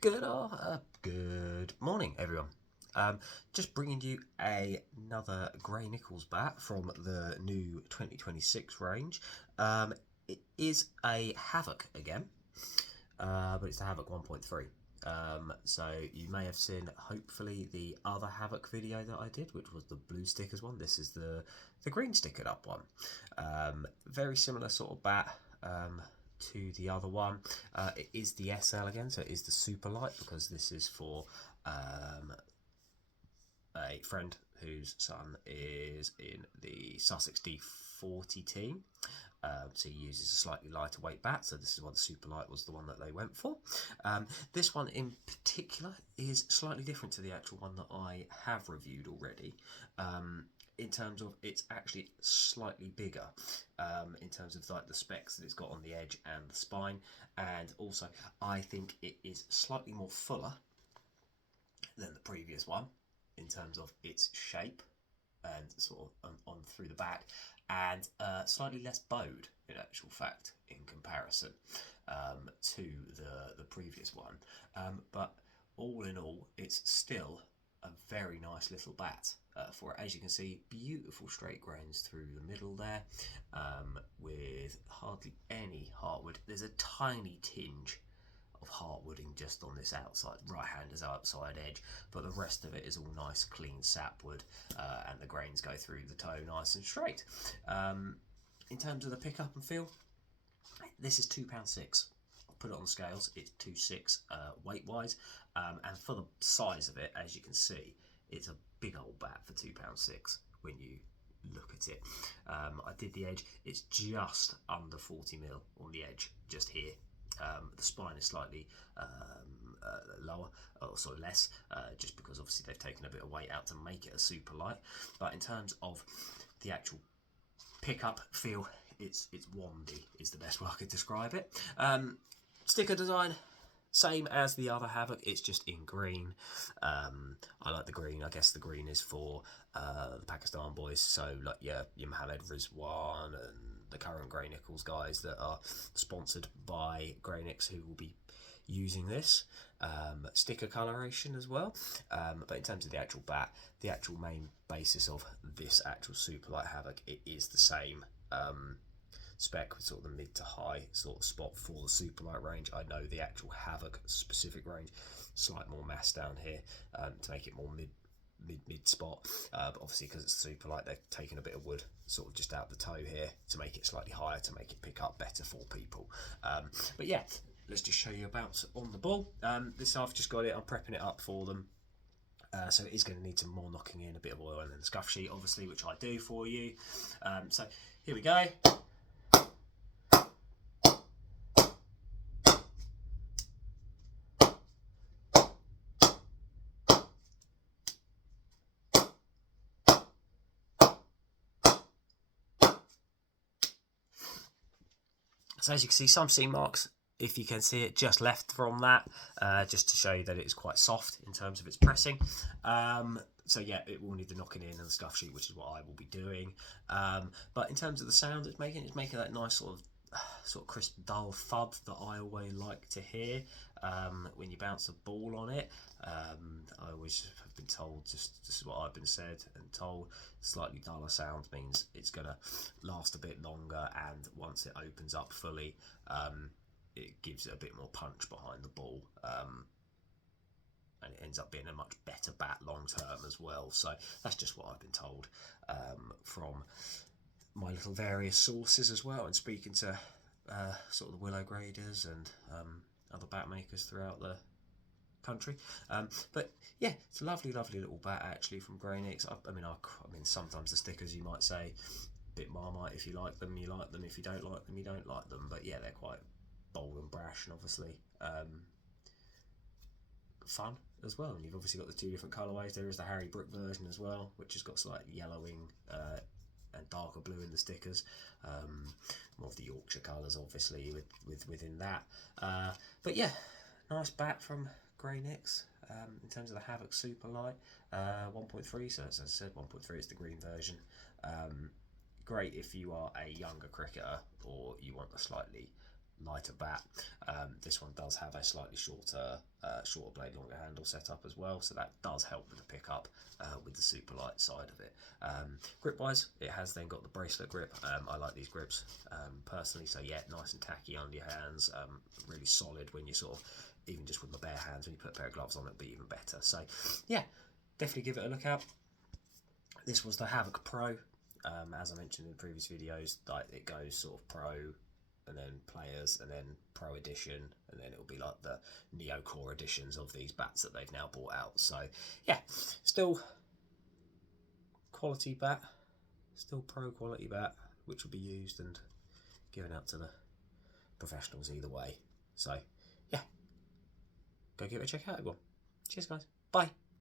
Good morning, everyone. Just bringing you another Grey Nicolls bat from the new 2026 range. It is a Havoc again, but it's the Havoc 1.3. So you may have seen, hopefully, the other Havoc video that I did, which was the blue stickers one. This is the green stickered up one. Very similar sort of bat. To the other one. It is the SL again, so it is the super light, because this is for a friend whose son is in the Sussex D40 team. So he uses a slightly lighter weight bat, so this is why the super light was the one that they went for. This one in particular is slightly different to the actual one that I have reviewed already. In terms of it's actually slightly bigger in terms of like the specs that it's got on the edge and the spine, and also I think it is slightly more fuller than the previous one in terms of its shape and sort of on through the back, and slightly less bowed in actual fact in comparison to the previous one, but all in all it's still a very nice little bat for it. As you can see, beautiful straight grains through the middle there, with hardly any heartwood. There's a tiny tinge of heartwooding just on this outside right-hander's outside edge, but the rest of it is all nice clean sapwood, and the grains go through the toe nice and straight. In terms of the pickup and feel, this is £2.6. Put it on the scales, it's 2.6 weight wise, and for the size of it, as you can see, it's a big old bat for £2.6 when you look at it. I did the edge, it's just under 40mm on the edge, just here. The spine is slightly lower, or sorry, less, just because obviously they've taken a bit of weight out to make it a super light. But in terms of the actual pickup feel, it's wandy is the best way I could describe it. Sticker design, same as the other Havoc, it's just in green. I like the green. I guess the green is for the Pakistan boys, so like your Mohammed Rizwan and the current Grey Nicolls guys that are sponsored by Grey Nics, who will be using this. Sticker coloration as well, but in terms of the actual bat, the actual main basis of this actual super light Havoc, it is the same spec with sort of the mid to high sort of spot for the super light range. I know the actual Havoc specific range, slight more mass down here to make it more mid spot, but obviously because it's super light, they've taken a bit of wood sort of just out the toe here to make it slightly higher, to make it pick up better for people. But yeah, let's just show you about on the ball. This I've just got it, I'm prepping it up for them. So it is going to need some more knocking in, a bit of oil and then the scuff sheet obviously, which I do for you. So here we go. So as you can see, some seam marks, if you can see it, just left from that, just to show you that it is quite soft in terms of its pressing. So yeah, it will need the knocking in and the scuff sheet, which is what I will be doing. But in terms of the sound it's making that nice sort of crisp, dull thud that I always like to hear when you bounce a ball on it. I always have been told, this is what I've been said and told, slightly duller sound means it's going to last a bit longer, and once it opens up fully, it gives it a bit more punch behind the ball, and it ends up being a much better bat long term as well. So that's just what I've been told from my little various sources as well, and speaking to sort of the willow graders and other bat makers throughout the country. But yeah, it's a lovely little bat actually from Grey Nics. I mean sometimes the stickers, you might say a bit Marmite. If you like them, you like them. If you don't like them, you don't like them. But yeah, they're quite bold and brash, and obviously fun as well. And you've obviously got the two different colourways. There is the Harry Brook version as well, which has got slight yellowing and darker blue in the stickers, more of the Yorkshire colours obviously within that. But yeah, nice bat from Grey Nics. In terms of the Havoc Super Light 1.3, so as I said, 1.3 is the green version. Great if you are a younger cricketer or you want a slightly lighter bat. This one does have a slightly shorter blade, longer handle setup as well, so that does help with the pickup with the super light side of it. Grip wise, it has then got the bracelet grip. I like these grips personally, so yeah, nice and tacky under your hands, really solid when you sort of, even just with my bare hands, when you put a pair of gloves on, it'll be even better. So yeah, definitely give it a look out. This was the Havoc Pro. As I mentioned in previous videos, like it goes sort of Pro, and then Players, and then Pro Edition, and then it'll be like the Neo Core editions of these bats that they've now brought out. So yeah, still quality bat, still pro quality bat, which will be used and given out to the professionals either way. So yeah, go give it a check out, everyone. Cheers guys, bye.